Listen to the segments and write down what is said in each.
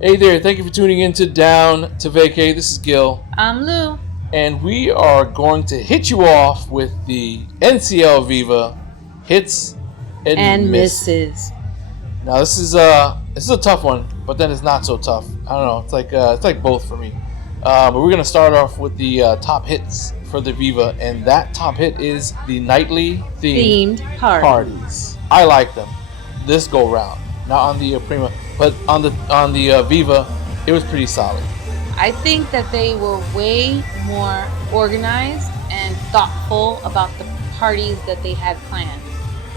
Hey there, thank you for tuning in to Down to Vacate. This is Gil, I'm Lou. and we are going to hit you off with the NCL Viva hits and And misses. Mrs. Now this is a tough one, but then it's not so tough. I don't know. It's like both for me. But we're gonna start off with the top hits for the Viva, and that top hit is the nightly themed Themed parties. parties. I like them this go round, not on the Prima, but on the Viva, it was pretty solid. I think that they were way more organized and thoughtful about the parties that they had planned.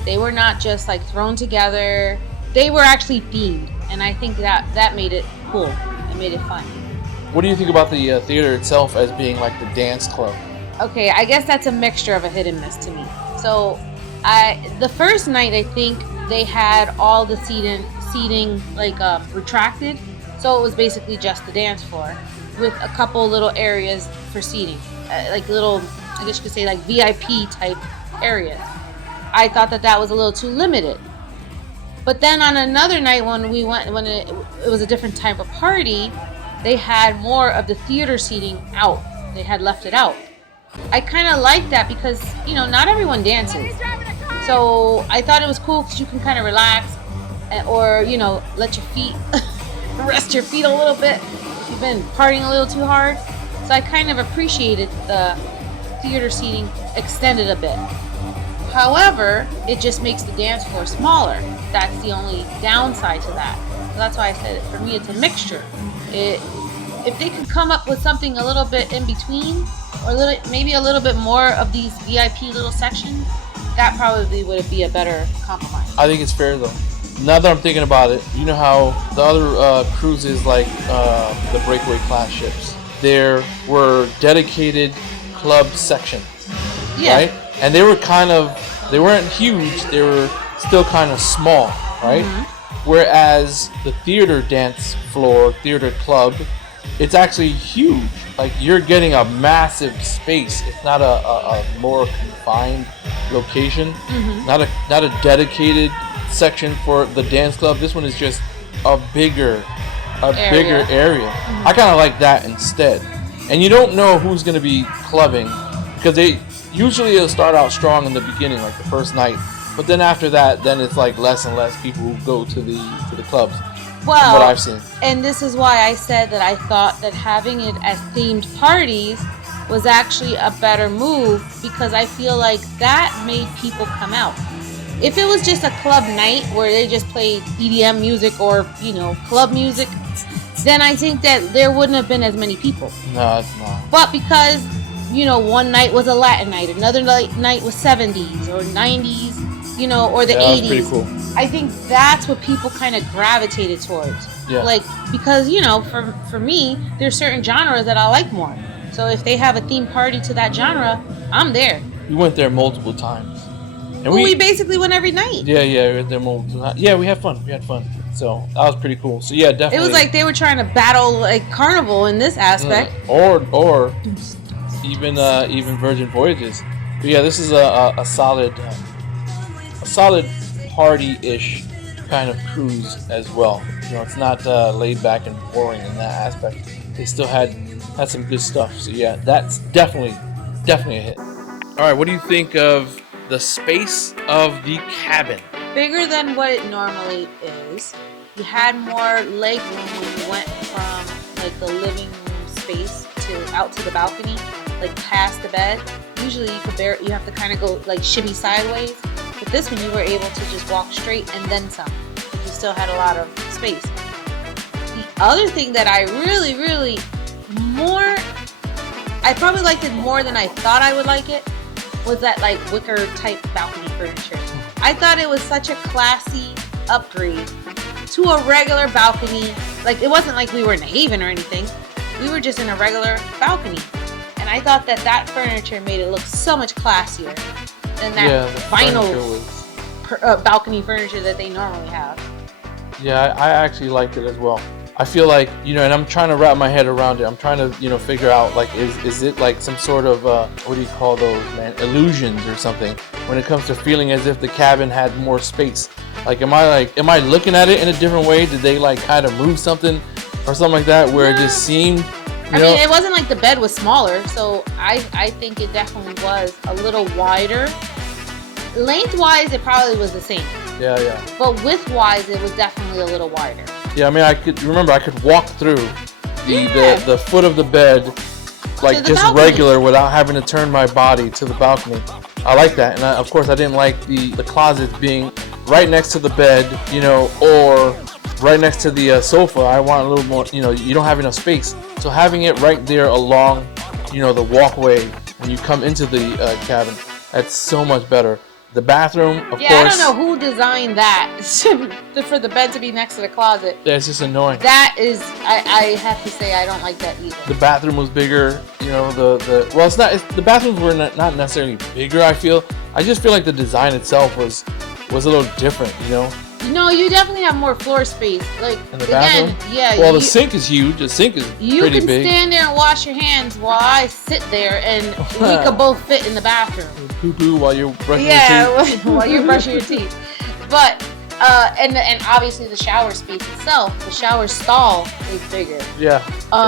They were not just like thrown together. They were actually themed, and I think that made it cool. It made it fun. What do you think about the theater itself as being like the dance club? Okay, I guess that's a mixture of a hit and miss to me. So, the first night I think they had all the seating like retracted, so it was basically just the dance floor with a couple little areas for seating, like little, I guess you could say like VIP type areas. I thought that was a little too limited. But then on another night when we went, when it was a different type of party, they had more of the theater seating out. They had left it out. I kind of like that because, not everyone dances. So I thought it was cool because you can kind of relax or, let your feet, rest your feet a little bit if you've been partying a little too hard. So I kind of appreciated the theater seating extended a bit. However, it just makes the dance floor smaller. That's the only downside to that. So that's why I said for me it's a mixture. If they could come up with something a little bit in between, or maybe a little bit more of these VIP little sections, that probably would be a better compromise. I think it's fair though. Now that I'm thinking about it, you know how the other cruises like the breakaway class ships, there were dedicated club sections, Yeah. right? And they weren't huge, they were still kind of small, right? Mm-hmm. Whereas the theater dance floor, theater club, it's actually huge. Like you're getting a massive space. It's not a more confined location, not a dedicated section for the dance club. This one is just a bigger area. I kind of like that instead. And you don't know who's going to be clubbing because they'll start out strong in the beginning, like the first night. But then after that, then it's like less and less people who go to the clubs. Well, from what I've seen. And this is why I said that I thought that having it as themed parties was actually a better move because I feel like that made people come out. If it was just a club night where they just played EDM music or, club music, then I think that there wouldn't have been as many people. No, it's not. But because, one night was a Latin night, another night was 70s or 90s, or the 80s. That was pretty cool. I think that's what people kind of gravitated towards. Yeah. Like, because, for me, there's certain genres that I like more. So if they have a theme party to that genre, I'm there. We went there multiple times. And we basically went every night. Yeah, we went there multiple times. Yeah, we had fun. So that was pretty cool. So yeah, definitely. It was like they were trying to battle like Carnival in this aspect. Or even Virgin Voyages. But yeah, this is a solid party-ish kind of cruise as well. It's not laid back and boring in that aspect. They still had some good stuff. So yeah, that's definitely a hit. All right, what do you think of the space of the cabin? Bigger than what it normally is. You had more leg room when you went from like the living room space to out to the balcony, like past the bed. Usually you have to kind of go like shimmy sideways. But this one you were able to just walk straight and then some. But you still had a lot of space. The other thing that I really I probably liked it more than I thought I would like it, was that like wicker type balcony furniture. I thought it was such a classy upgrade to a regular balcony. Like it wasn't like we were in a haven or anything. We were just in a regular balcony. And I thought that furniture made it look so much classier than that vinyl balcony furniture that they normally have. Yeah, I actually liked it as well. I feel like, and I'm trying to wrap my head around it. I'm trying to, figure out, like, is it like some sort of, what do you call those, man, illusions or something when it comes to feeling as if the cabin had more space? Like, am I looking at it in a different way? Did they, like, kind of move something or something like that, where it just seemed. I mean, it wasn't like the bed was smaller, so I think it definitely was a little wider. Lengthwise, it probably was the same. Yeah. But widthwise, it was definitely a little wider. Yeah, I mean, I could walk through the foot of the bed, like just balcony. regular, without having to turn my body to the balcony. I like that, and of course, I didn't like the closets being right next to the bed, or right next to the sofa. I want a little more, you don't have enough space. So having it right there along, the walkway when you come into the cabin, that's so much better. The bathroom, of course. I don't know who designed that for the bed to be next to the closet. Yeah, it's just annoying. That is, I have to say, I don't like that either. The bathroom was bigger, it's not. The bathrooms were not necessarily bigger. I just feel like the design itself was a little different, No, you definitely have more floor space. Like, in the bathroom? Yeah. Well, the sink is huge. The sink is pretty big. You can stand there and wash your hands while I sit there, and we could both fit in the bathroom. Poo-poo while you're brushing your teeth. While you're brushing your teeth. But, and obviously the shower space itself, the shower stall is bigger. Yeah.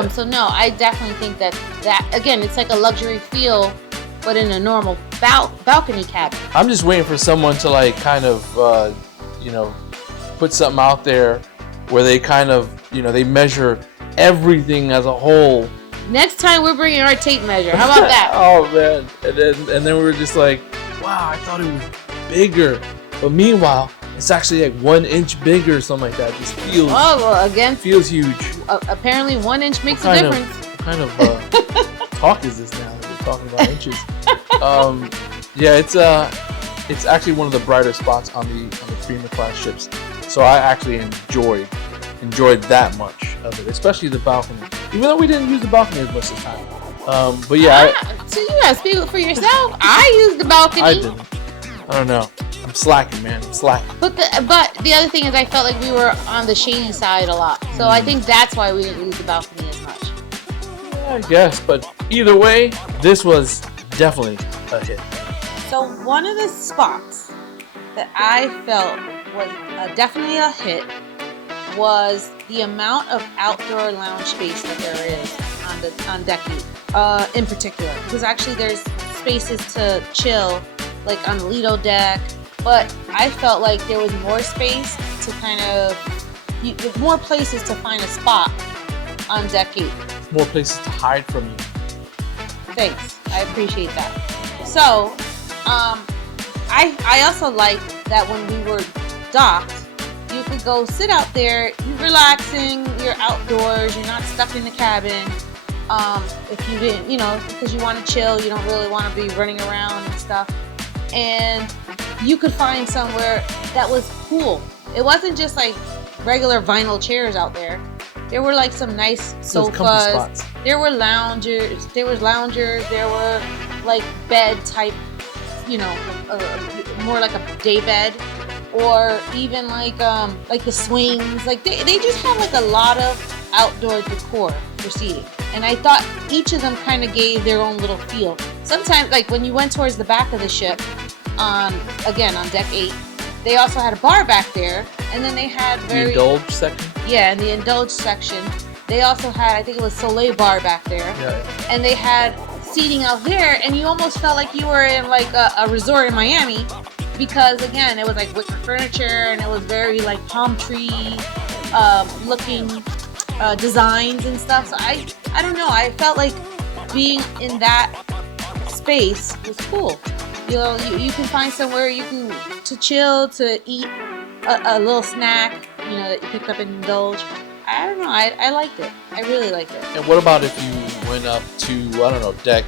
So no, I definitely think that again, it's like a luxury feel, but in a normal balcony cabin. I'm just waiting for someone to like kind of, put something out there where they kind of, they measure everything as a whole. Next time we're bringing our tape measure. How about that? Oh man! And then we were just like, wow, I thought it was bigger, but meanwhile, it's actually like 1 inch bigger or something like that. It just feels. Oh well, again, feels huge. Apparently, 1 inch makes a difference. What kind of talk is this now? We're talking about inches. It's actually one of the brighter spots on the Prima class ships. So I actually enjoyed that much of it, especially the balcony. Even though we didn't use the balcony as much this time. But yeah. So you gotta speak for yourself. I used the balcony. I didn't. I don't know. I'm slacking, man. I'm slacking. But the other thing is, I felt like we were on the shady side a lot. So I think that's why we didn't use the balcony as much. Yeah, I guess. But either way, this was definitely a hit. So one of the spots that I felt was definitely a hit was the amount of outdoor lounge space that there is on deck 8, in particular. Because actually there's spaces to chill, like on the Lido deck, but I felt like there was more space to kind of, more places to find a spot on deck 8. More places to hide from you. Thanks, I appreciate that. So, I also liked that when we were docked, you could go sit out there, you're relaxing, you're outdoors, you're not stuck in the cabin. If you didn't, because you want to chill, you don't really want to be running around and stuff. And you could find somewhere that was cool. It wasn't just like regular vinyl chairs out there. There were like some nice sofas. There were loungers. There were like bed type, more like a day bed. Or even like the swings, like they just have like a lot of outdoor decor for seating, and I thought each of them kind of gave their own little feel. Sometimes, like when you went towards the back of the ship, on deck 8, they also had a bar back there, and then they had the indulge section. Yeah, in the indulge section, they also had, I think it was Soleil bar back there, and they had seating out there, and you almost felt like you were in like a resort in Miami. Because again, it was like wicker furniture, and it was very like palm tree looking designs and stuff. So I don't know. I felt like being in that space was cool. You can find somewhere to chill, to eat a little snack, that you picked up and indulge. I don't know. I liked it. I really liked it. And what about if you went up to, deck,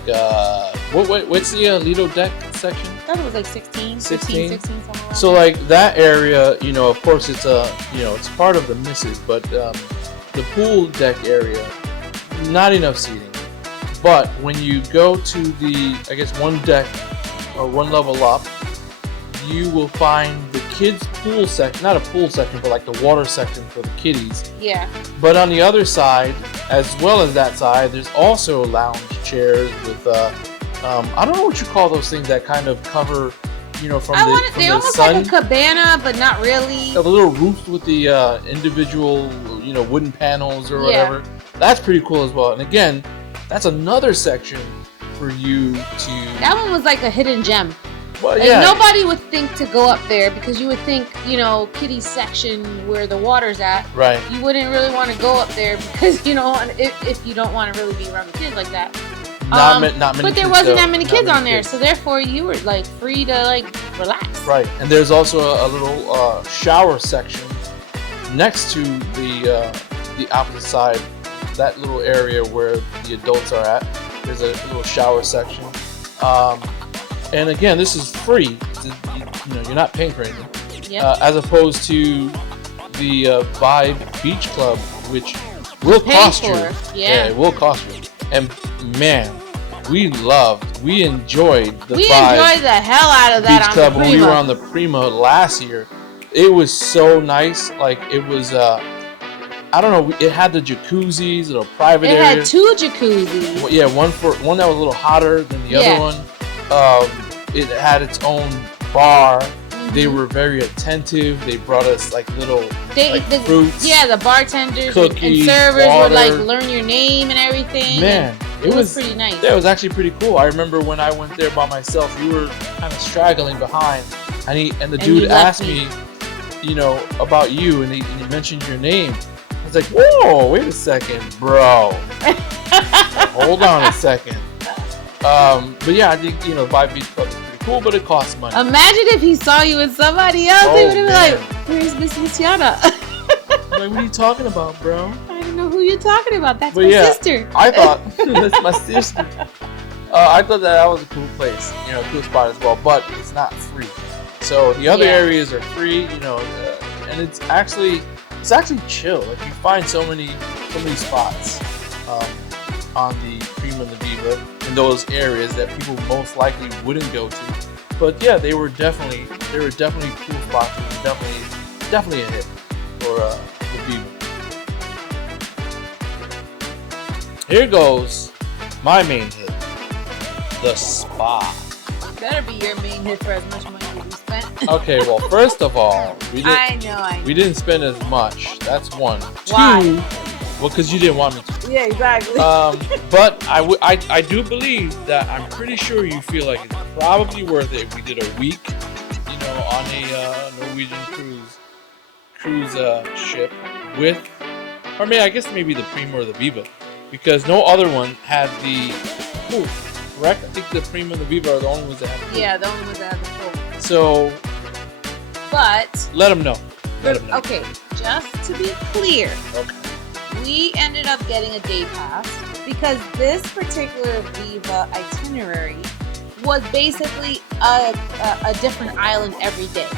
what's the Lido deck section? I thought it was like 16, something like that. So like that area, of course it's it's part of the misses, but the pool deck area, not enough seating. But when you go to the, I guess, one deck or one level up, you will find the kids' pool section, not a pool section, but like the water section for the kiddies. Yeah. But on the other side, as well as that side, there's also lounge chairs with, I don't know what you call those things that kind of cover, from they're the almost sun. like a cabana, but not really. The little roofs with the individual, wooden panels or whatever. That's pretty cool as well. And again, that's another section for you to. That one was like a hidden gem. Well, like nobody would think to go up there because you would think, kiddie section where the water's at. Right. You wouldn't really want to go up there because if you don't want to really be around the kids like that. Not many. But there wasn't that many kids on there, so therefore you were like free to like relax. Right. And there's also a little shower section next to the opposite side, that little area where the adults are at. There's a little shower section. And again, this is free. You're not paying for anything. Yep. As opposed to the Vibe Beach Club, which will cost you. Yeah, it will cost you. And man, we enjoyed the We Vibe enjoyed the hell out of that Beach on Club the when Prima. we were on the Prima last year. It was so nice. Like it was. I don't know. It had the jacuzzis, little private area. It had 2 jacuzzis. Well, yeah, one that was a little hotter than the other one. It had its own bar. Mm-hmm. They were very attentive. They brought us like little fruits. Yeah, the bartenders cookies, and servers water. would like learn your name and everything. Man, it was pretty nice. Yeah, it was actually pretty cool. I remember when I went there by myself, you were kind of straggling behind, and the dude asked me, about you, and he mentioned your name. I was like, whoa, wait a second, bro. Hold on a second. But yeah, I think Vibe Beach Club is pretty cool, but it costs money. Imagine if he saw you with somebody else. He would have been like, "Where's Miss Luciana?" Like, what are you talking about, bro? I don't know who you're talking about. That's my sister. I thought that's my sister. I thought that was a cool place, cool spot as well. But it's not free. So the other areas are free, and it's actually chill. Like you find so many spots on the Prima and the Viva in those areas that people most likely wouldn't go to. But yeah, they were definitely cool spots. They were definitely a hit for the Viva. Here goes my main hit, the spa. Better be your main hit for as much money as we spent. Okay, well, first of all, we didn't spend as much. That's one. Why? 2, well, because you didn't want me to. Yeah, exactly. But I do believe that I'm pretty sure you feel like it's probably worth it if we did a week, on a Norwegian cruise ship with, or maybe I guess maybe the Prima or the Viva, because no other one had the pool. Correct? I think the Prima and the Viva are the only ones that have the pool. Yeah, the only ones that have the pool. So, but let them know. Okay, just to be clear. Okay. We ended up getting a day pass because this particular Viva itinerary was basically a different island every day.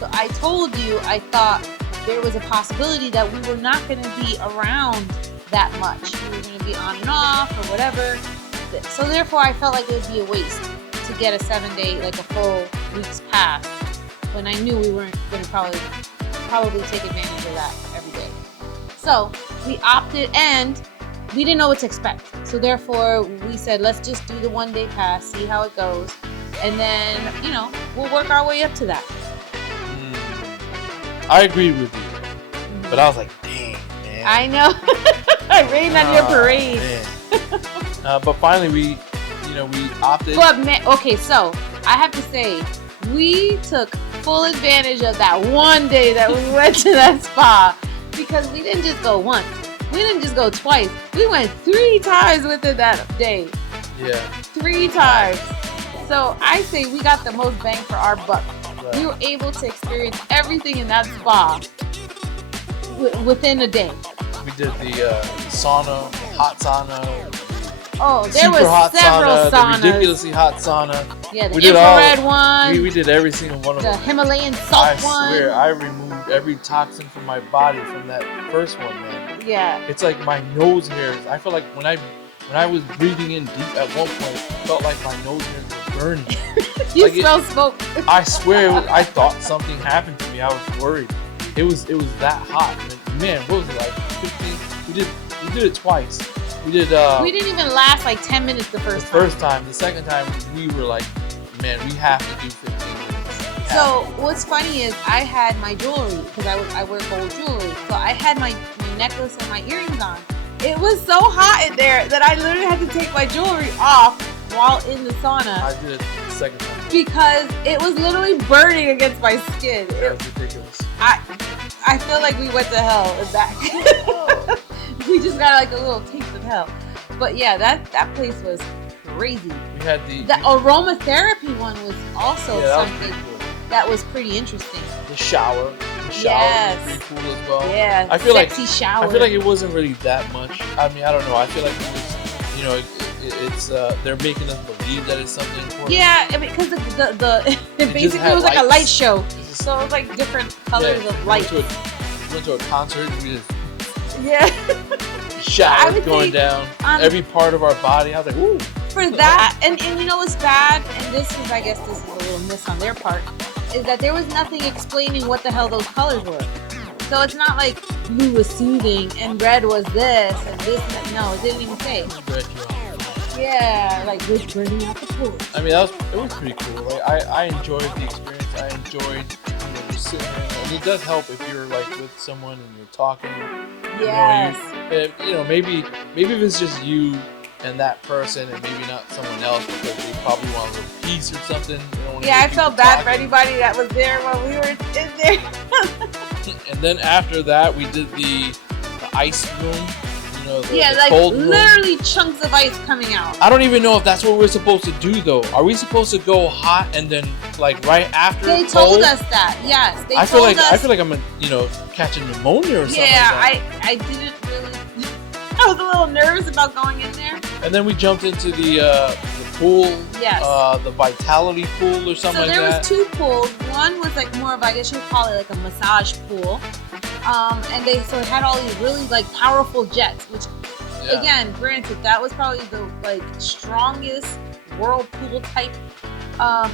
So I told you I thought there was a possibility that we were not going to be around that much. We were going to be on and off or whatever. So therefore I felt like it would be a waste to get a 7-day, like a full week's pass when I knew we weren't going to probably take advantage of that every day. So we opted, and we didn't know what to expect. So therefore, we said, let's just do the 1-day pass, see how it goes, and then we'll work our way up to that. I agreed with you, but I was like, dang, man. I know. I rained on your parade. But finally, we opted. But okay, so I have to say, we took full advantage of that one day that we went to that spa. Because we didn't just go once. We didn't just go twice. We went 3 times within that day. Yeah. 3 times. So I say we got the most bang for our buck. Right. We were able to experience everything in that spa within a day. We did the sauna, hot sauna. Oh, there was several saunas. The ridiculously hot sauna. Yeah, the infrared one. We did every single one of them. The Himalayan salt one. I swear, I removed every toxin from my body from that first one, man. Yeah. It's like my nose hairs. I feel like when I was breathing in deep at one point, it felt like my nose hairs were burning. You smell smoke. I swear, I thought something happened to me. I was worried. It was that hot. Man, what was it like? 15? We did it twice. We didn't even last like 10 minutes the first time. The second time, we were like, man, we have to do 15 minutes. So what's funny is I had my jewelry, because I wear gold jewelry. So I had my necklace and my earrings on. It was so hot in there that I literally had to take my jewelry off while in the sauna. I did it the second time. Because it was literally burning against my skin. That was ridiculous. I feel like we went to hell and back. We just got like a little taste of hell. But yeah, that place was crazy. We had the aromatherapy one was also something that was pretty interesting. The shower. Yes. Was pretty cool as well. Yeah. I feel shower. I feel like it wasn't really that much. I mean, I don't know. I feel like it was, you know, it's they're making us believe that it's something important. Yeah, I mean, because it basically was like a light show. So it was like different colors of light. We went to a concert. We just shower going down every part of our body. I was like, ooh. For that, and you know what's bad, and I guess this is a little miss on their part, is that there was nothing explaining what the hell those colors were. So it's not like blue was soothing and red was this and this and that. No, it didn't even say. Yeah, like we're burning out the pores. I mean, it was pretty cool. Like I enjoyed the experience. I enjoyed just sitting there, and it does help if you're like with someone and you're talking. Yes. You know, maybe if it's just you and that person, and maybe not someone else because they probably want a little peace or something. Yeah, I felt bad for anybody that was there while we were in there. And then after that, we did the ice room. You know, the like cold room. Literally chunks of ice coming out. I don't even know if that's what we're supposed to do though. Are we supposed to go hot and then like right after? They told us that. Yes, I feel like I'm catching pneumonia or something. Yeah, like that. I didn't really. I was a little nervous about going in there. And then we jumped into the pool. Yes. The Vitality pool or something like that. So there was two pools. One was like more of, I guess you would call it like a massage pool. And it had all these really like powerful jets, which again, granted, that was probably the like strongest whirlpool type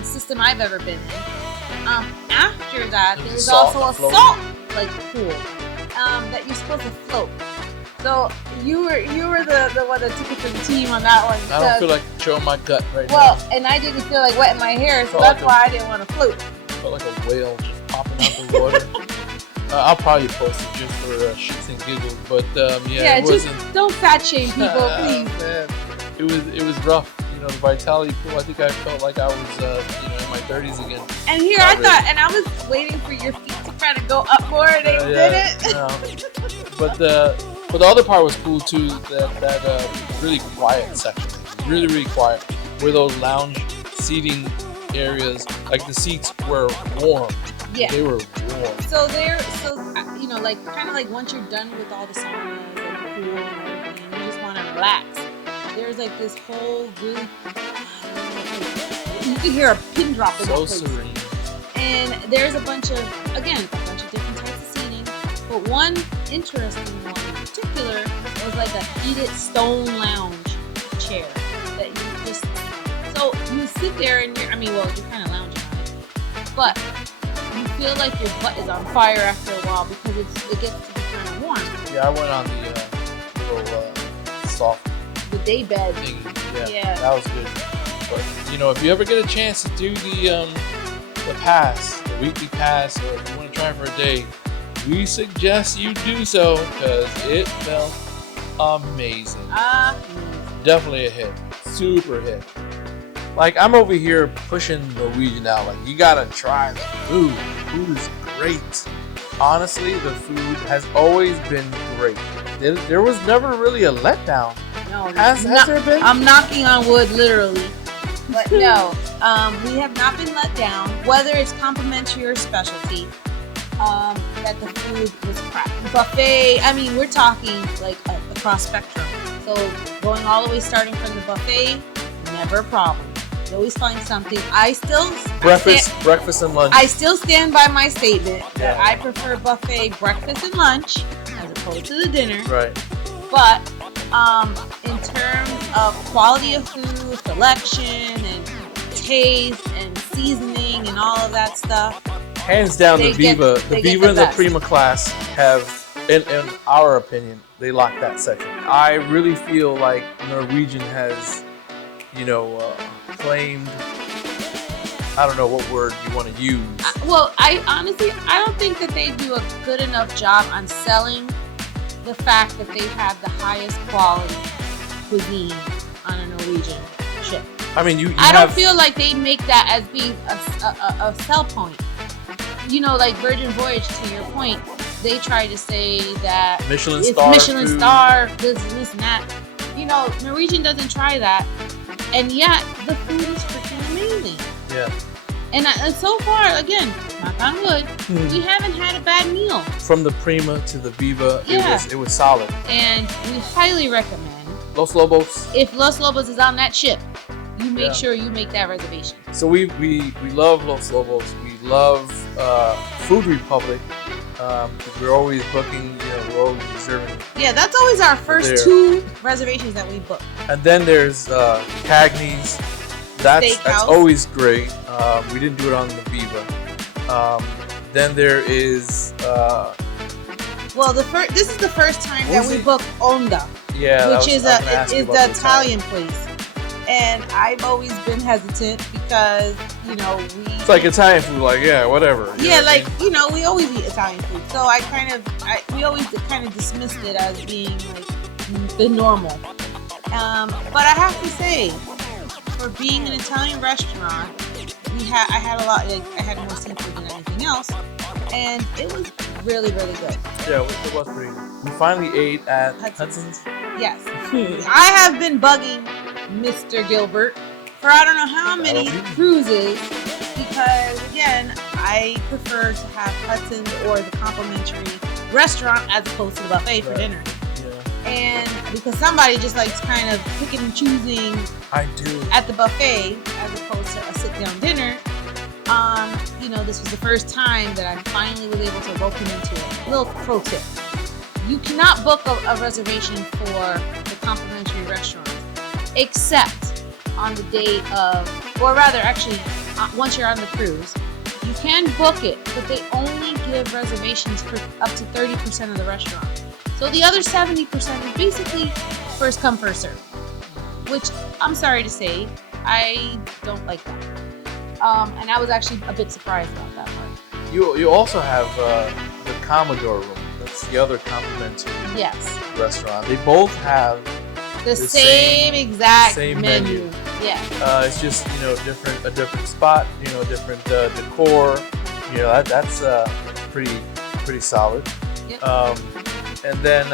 system I've ever been in. After that, there was also a salt like pool that you're supposed to float. So you were the one that took it for the team on that one. I don't feel like showing my gut right now. Well, and I didn't feel like wetting my hair, so that's why I didn't want to float. I felt like a whale just popping out the water. I'll probably post it just for shits and giggles, but it wasn't. Just don't fat shame people, please. Man, it was rough. You know, the Vitality pool. I think I felt like I was in my 30s again. And here I thought, and I was waiting for your feet to kind of go up more, and they didn't. No. But the other part was cool too. That really quiet section, really quiet, where those lounge seating areas, like the seats were warm. Yeah, they were warm. So like kind of like once you're done with all the saunas and the pool and everything, you just want to relax. There's like this whole really, you can hear a pin drop in that place. So serene. And there's a bunch of different types of seating. But one interesting one in particular was like a heated stone lounge chair that you just, so you sit there and you're kind of lounging on it, but you feel like your butt is on fire after a while because it gets to be kind of warm. Yeah, I went on the little soft the day bed thing. Yeah, that was good. But if you ever get a chance to do the pass, the weekly pass, or if you want to try it for a day, we suggest you do so because it felt amazing. Definitely a hit. Super hit. Like, I'm over here pushing Norwegian out. Like, you gotta try the food. Food is great. Honestly, the food has always been great. There was never really a letdown. No, has there been? I'm knocking on wood, literally. But no, we have not been let down. Whether it's complimentary or specialty, that the food was crap. Buffet, I mean, we're talking like across spectrum. So going all the way starting from the buffet, never a problem. You always find something. Breakfast and lunch. I still stand by my statement that I prefer buffet breakfast and lunch as opposed to the dinner. Right. But in terms of quality of food, selection, and taste, and seasoning, and all of that stuff, hands down, the Viva and the Prima class have, in our opinion, they lock that section. I really feel like Norwegian has, claimed, I don't know what word you want to use. Well, I don't think that they do a good enough job on selling the fact that they have the highest quality cuisine on a Norwegian ship. I mean, you I have, don't feel like they make that as being a sell point. You know, like Virgin Voyage, to your point, they try to say that Michelin it's star Michelin food. star, this and that. You know, Norwegian doesn't try that, and yet the food is freaking amazing. Yeah. And so far, again, knock on wood, we haven't had a bad meal. From the Prima to the Viva, Yeah. it was solid. And we highly recommend, Los Lobos. if Los Lobos is on that ship, you make Yeah. sure you make that reservation. So we love Los Lobos. We love Food Republic. We're always booking. We're always reserving. Yeah, that's always our first There. 2 reservations that we book. And then there's Cagney's. That's Steakhouse. always great. We didn't do it on the Viva. Then there is Well, this is the first time What that was we it? booked Onda, yeah, which is I was gonna ask you about the the Italian place. And I've always been hesitant because, we... It's like Italian food, like, yeah, whatever. You Yeah, know what I mean? we always eat Italian food. So we always kind of dismissed it as being like the normal. But I have to say, for being an Italian restaurant, I had more seafood than anything else. And it was really, really good. Yeah, it was pretty good. We finally ate at Hudson's. Hudson's. Yes. I have been bugging Mr. Gilbert for I don't know how many cruises because, again, I prefer to have Hudson's or the complimentary restaurant as opposed to the buffet for dinner. Yeah. And because somebody just likes kind of picking and choosing I do. at the buffet as opposed to a sit-down dinner, this was the first time that I finally was able to rope him into it. Little pro tip. You cannot book a reservation for the complimentary restaurant except on the day of, or rather actually once you're on the cruise. You can book it, but they only give reservations for up to 30% of the restaurant. So the other 70% is basically first come, first serve. Which, I'm sorry to say, I don't like that. And I was actually a bit surprised about that part. You also have the Commodore room. That's the other complimentary Yes. restaurant. They both have The same exact same menu. menu. Yeah. it's just a different spot, different decor. That's pretty solid. Yep. And then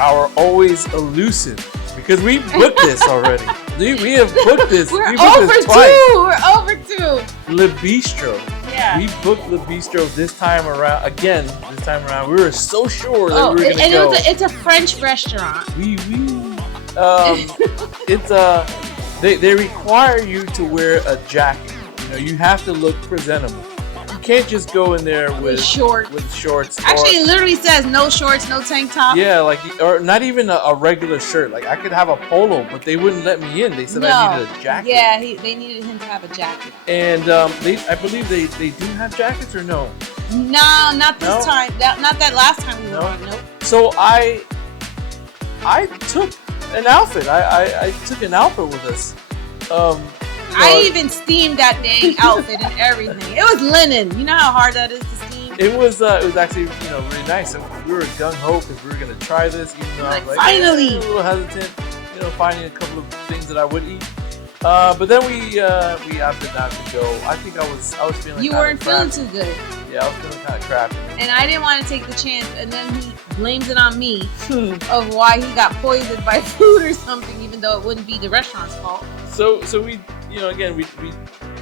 our always elusive, because we booked this already. We have booked this. We're we booked over this 2. twice. We're over 2. Le Bistro. Yeah. We booked Le Bistro this time around. Again, this time around, we were so sure that we were gonna and go. it's a French restaurant. They require you to wear a jacket. You have to look presentable. You can't just go in there with shorts. Actually, it literally says no shorts, no tank top. Yeah, or not even a regular shirt. Like, I could have a polo, but they wouldn't let me in. They said I needed a jacket. Yeah, they needed him to have a jacket. And I believe they do have jackets, or no? No, not this time. Not that last time we were on. Nope. So I took an outfit. I took an outfit with us. I even steamed that dang outfit and everything. It was linen. You know how hard that is to steam? It was actually really nice. So we were gung ho because we were gonna try this, even though I was like finally a little hesitant, finding a couple of things that I would eat. But then we opted not to go. I think I was feeling. You weren't feeling too good. Yeah, I was feeling kind of crappy. And I didn't want to take the chance, and then he blames it on me of why he got poisoned by food or something, even though it wouldn't be the restaurant's fault. So we again we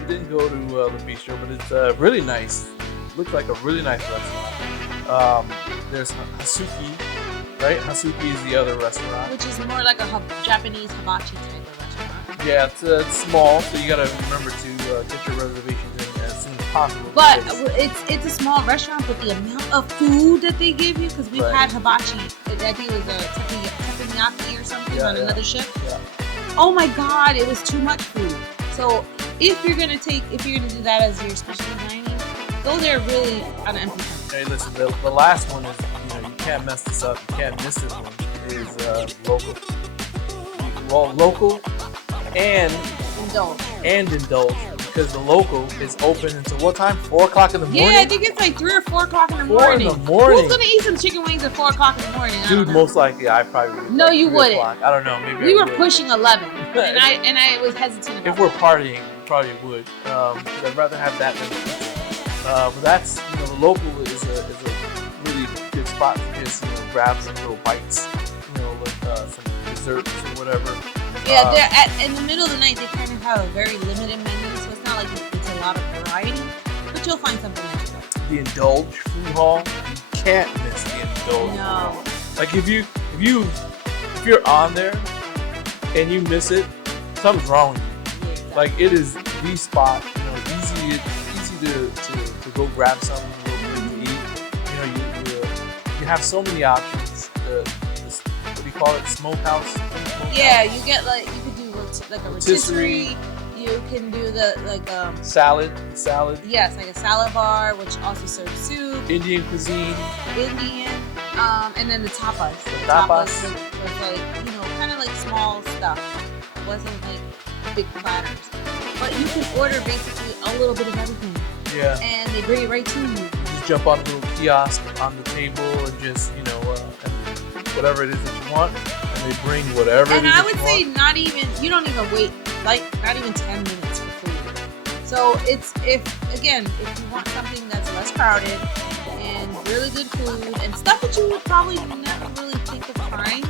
didn't go to the bistro, but it's really nice. Looks like a really nice restaurant. There's Hasuki, right? Hasuki is the other restaurant, Which is more like a Japanese hibachi type of restaurant. Yeah, it's small, so you gotta remember to get your reservations in as soon as possible. But it's a small restaurant, but the amount of food that they give you, because we've had hibachi, I think it was a teppanyaki or something on another ship. Yeah. Oh my God, it was too much food. So if you're gonna do that as your specialty dining, go there really on an empty stomach. Hey, listen, the last one is, you can't mess this up. You can't miss this one. Is local. Well, local and Indulge. because the local is open until what time? 4 o'clock in the morning? Yeah, I think it's like 3 or 4 o'clock in the 4 morning. in the morning. Who's gonna eat some chicken wings at 4 o'clock in the morning? Dude, most likely I probably would. No, like you 3 wouldn't. o'clock. I don't know. Maybe We I were would. pushing 11, and I was hesitant about If we're that. partying, we probably would. I'd rather have that than but that's, the local is a really good spot to just, grab some little bites, like some desserts or whatever. Yeah, in the middle of the night, they kind of have a very limited menu, so it's not like it's a lot of variety, but you'll find something that you like. The Indulge food hall, you can't miss the Indulge food hall. Like if you're on there and you miss it, something's wrong with you. Yeah, exactly. Like it is the spot, easy to go grab something real quick to eat. You have so many options. What do you call it? Smokehouse? Yeah, you get you could do like a rotisserie. You can do salad. Yes, like a salad bar, which also serves soup. Indian cuisine. And then the tapas. The tapas was kind of like small stuff. It wasn't like big platters. But you can order basically a little bit of everything. Yeah. And they bring it right to you. You just jump on a little kiosk on the table and just, and whatever it is that you want. And they bring whatever it is. And I would say you don't even wait, not even 10 minutes for food. So if you want something that's less crowded and really good food and stuff that you would probably never really think of trying,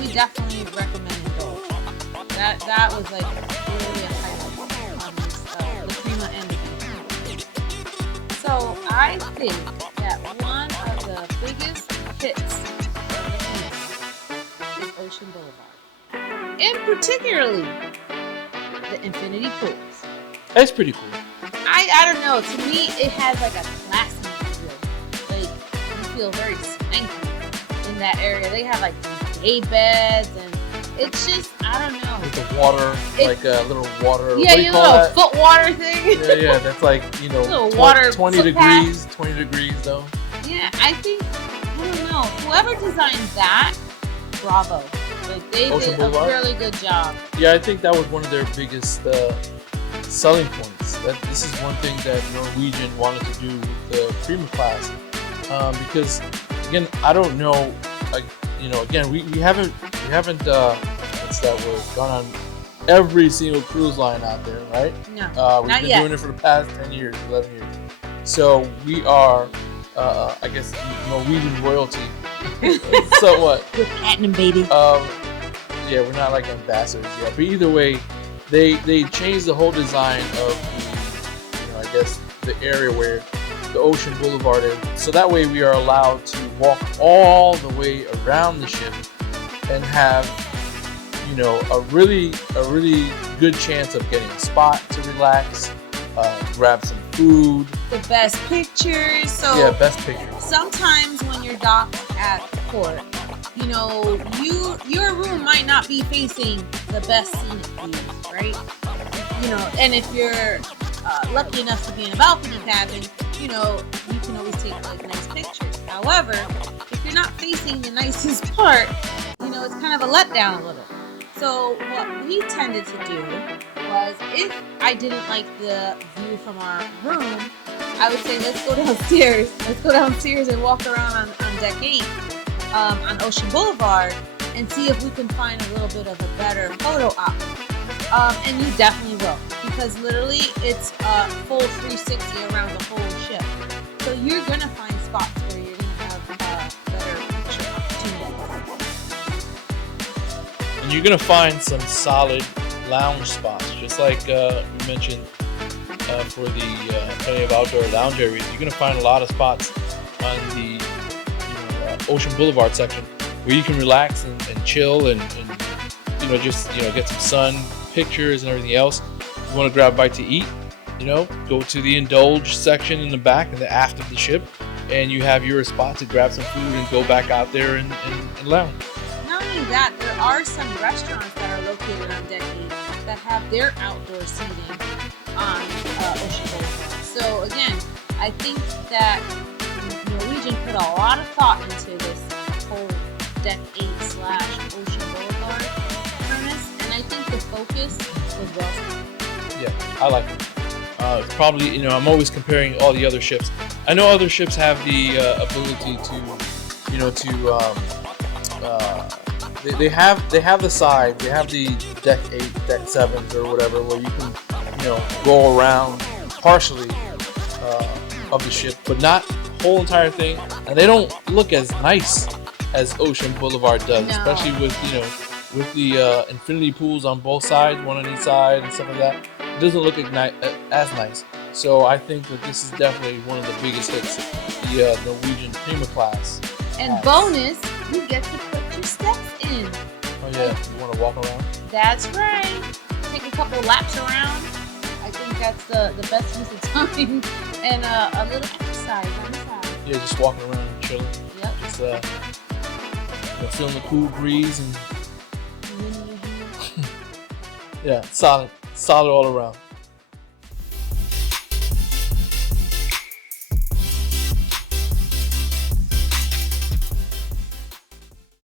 we definitely recommend it. That was like really a highlight on the Prima and the Viva. So I think that one of the biggest hits is Ocean Boulevard, and particularly the infinity pools. That's pretty cool. I don't know. To me, it has like a classy feel. Like you feel very swanky in that area. They have like day beds, and it's just I don't know. With the water, like a little water. Yeah, what do you your call little that? foot water thing. Yeah. That's like little water 20 foot degrees. 20 degrees though. Yeah, I don't know. Whoever designed that, bravo. Like they Ocean did Boulevard? a really good job. Yeah, I think that was one of their biggest selling points. That this is one thing that Norwegian wanted to do with the Prima class, because again, I don't know, again, we haven't what's that word, gone on every single cruise line out there, right? No, we've not been yet. doing it for the past 10 years, 11 years. So we are, I guess, Norwegian royalty. So what? With platinum, baby. Yeah, we're not like ambassadors yet, but either way, they changed the whole design of I guess the area where the Ocean Boulevard is, so that way we are allowed to walk all the way around the ship and have a really good chance of getting a spot to relax, grab some food. The best pictures. So Yeah, best pictures. sometimes when you're docked at port, your room might not be facing the best scenic views, right? And if you're lucky enough to be in a balcony cabin, you can always take like nice pictures. However, if you're not facing the nicest part, it's kind of a letdown a little. So what we tended to do was, if I didn't like the view from our room, I would say, let's go downstairs. Let's go downstairs and walk around on deck 8 on Ocean Boulevard and see if we can find a little bit of a better photo op. And you definitely will, because literally it's a full 360 around the whole ship. So you're going to find spots where you're going to have better picture opportunities. And you're going to find some solid lounge spots, just like we mentioned for the plenty of outdoor lounge areas. You're going to find a lot of spots on the Ocean Boulevard section where you can relax and chill and just get some sun, pictures, and everything else. If you want to grab a bite to eat, go to the Indulge section in the back and the aft of the ship, and you have your spot to grab some food and go back out there and lounge. Not only that, there are some restaurants that are located on deck 8 that have their outdoor seating on Ocean Boulevard. So again, I think that Norwegian put a lot of thought into this whole deck 8/Ocean Boulevard premise, and I think the focus was well spent. Yeah, I like it. It's probably, I'm always comparing all the other ships. I know other ships have the ability to, they have the side, they have the deck 8, deck 7s or whatever, where you can, go around partially of the ship, but not the whole entire thing. And they don't look as nice as Ocean Boulevard does, No. especially with the infinity pools on both sides, one on each side and stuff like that. It doesn't look as nice. So I think that this is definitely one of the biggest hits, the Norwegian Prima class. And bonus, you get to put your steps in. Oh yeah, you want to walk around? That's right. Take a couple laps around. I think that's the best use of time. And a little exercise on the side. Yeah, just walking around and chilling. Yep. Just feeling the cool breeze and yeah, solid all around.